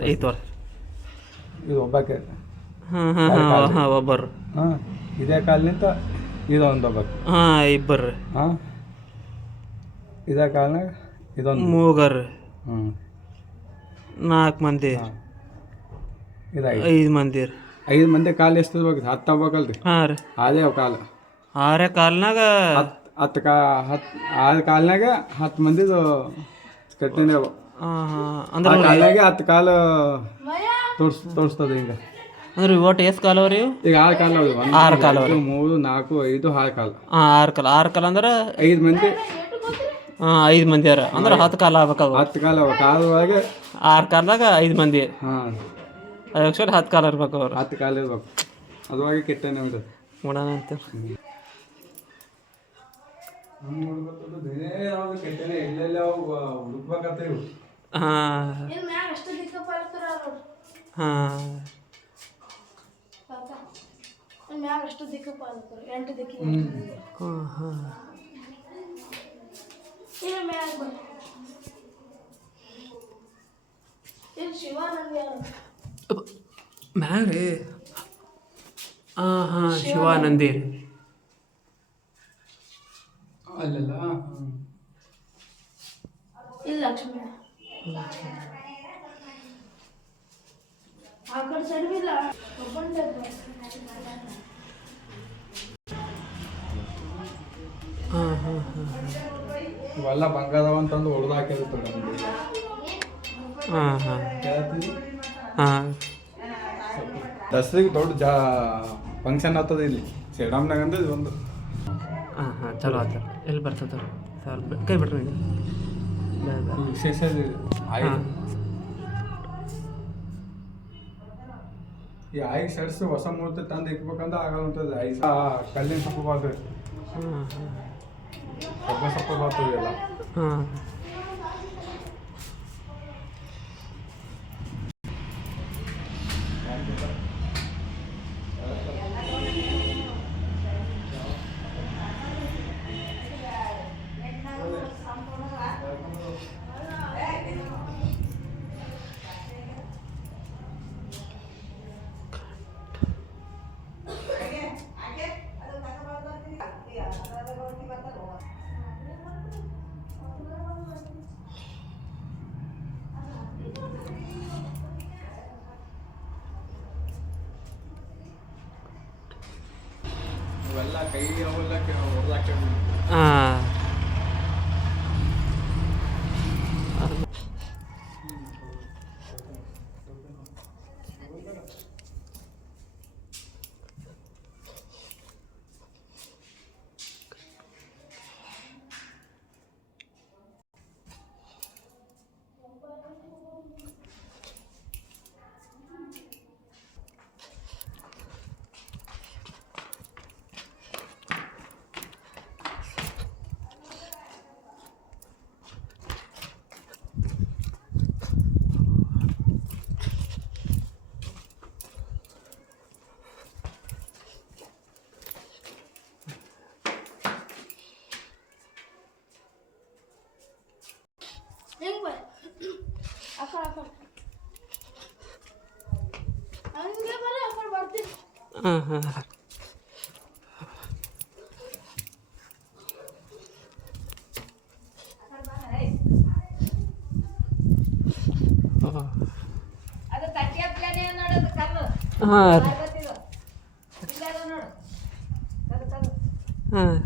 ರೀ ಈ ತೋರಿ ಇದು ಒಬ್ಬಕ್ಕೆ ಹಾಂ ಹಾಂ ಹಾಂ ಹಾಂ ಒಬ್ಬರು ಹಾಂ ಇದೇ ಕಾಲಿನಿಂದ ಇದೊಂದು ಒಬ್ಬಕ್ಕೆ ಹಾಂ ಇಬ್ಬರು ರೀ ಹಾಂ ಇದೇ ಕಾಲ್ನಾಗ ಇದೊಂದು ಮೂಗರು ಹ್ಞೂ 4 ಮಂದಿ ಇದಾಗಿ 5 ಮಂದಿ ರೀ 5 ಮಂದಿ ಕಾಲು ಎಷ್ಟು ಇರ್ಬೇಕು 10 ಆಗ್ಬೇಕಲ್ರಿ ಹಾಂ ರೀ ಅದೇ ಅವು ಕಾಲು 6 ಕಾಲ್ನಾಗ 6 ಕಾಲ್ನಾಗ 10 ಮಂದಿದು ಕಟ್ಟಿನ ಹಾಂ ಹಾಂ ಅಂದ್ರೆ ಕಾಲ್ನಾಗೆ 10 ಕಾಲು ತೋರಿಸ್ತದೆ ಹಿಂಗೆ ಅಂದ್ರೆ ಒಟ್ಟು ಎಷ್ಟು ಕಾಲು ಅವ್ರಿ ಈಗ 6 ಕಾಲು ಅವು 6 ಕಾಲು ಅವ್ರಿ 3 4 5 6 ಕಾಲು ಹಾಂ 6 ಕಾಲು ಅಂದ್ರೆ 5 ಮಂದಿ ಹಾಂ 5 ಮಂದಿ ಅರ ಅಂದ್ರೆ 10 ಕಾಲು ಆಗ್ಬೇಕವು 10 ಕಾಲು ಅವು ಕಾಲು ಒಳಗೆ 6 ಕಾಲ್ದಾಗ 5 ಮಂದಿ ಹಾಂ ಅದು ಆ್ಯಕ್ಚುಲಿ 10 ಕಾಲು ಇರ್ಬೇಕು ಅವ್ರು 10 ಕಾಲು ಇರ್ಬೇಕು ಅದುವಾಗಿ ಕೆಟ್ಟನೆ ಬಿಡೋದು ಮಾಡೋಣ ಅಂತ ಕೆಟ್ಟನೆ ಎಲ್ಲೆಲ್ಲ ಹುಡುಕ್ಬೇಕಂತ ಇವು ಹಾಂ ಹಾಂ ಹಾಂ ಹಾಂ ಮ್ಯಾಗ ರೀ ಹಾಂ ಹಾಂ ಶಿವಾನಂದಿ ರೀ ಅಲ್ಲೆಲ್ಲ ಹಾಂ ಹಾಂ ಹಾಂ ಇವೆಲ್ಲ ಬಂಗಾರವ ಅಂತಂದು ಹೊಡೆದು ಹಾಕಿರುತ್ತೆ ನಮಗೆ ಹಾಂ ಹಾಂ ಕೇಳ್ತೀವಿ ಹಾಂ ದಸರಿಗೆ ದೊಡ್ಡ ಫಂಕ್ಷನ್ ಆಗ್ತದೆ ಇಲ್ಲಿ ಸೇಡಮ್ನಾಗ ಅಂದ್ರೆ ಇದೊಂದು ಹಾಂ ಹಾಂ ಚಲೋ ಆತ ಎಲ್ಲಿ ಬರ್ತದೆ ಸ್ವಲ್ಪ ಕೈ ಬಿಟ್ರಿ ವಿಶೇಷ ಆಯ್ತು ಈ ಆಯಿ ಸೆಡ್ಸ್ ಹೊಸ ಮೂರ್ತಿ ತಂದು ಇಕ್ಬೇಕಂದ್ರೆ ಆಗಲ್ಲ ಅಂತದೆ ಆಯಿ ಕಲ್ಲಿನ ಸೊಪ್ಪು ಬರ್ತದೆ ಹಾಂ ಹಾಂ ಸೊಪ್ಪು ಬರ್ತದೆ ಎಲ್ಲ ಹಾಂ ಇವೆಲ್ಲ ಕೈ ಅವೆಲ್ಲ ಹೊಡೆದು ಹಾಕಿದ್ರು ಹಾಂ ಹಾಂ ಹಾಂ ಹಾಂ ಹಾಂ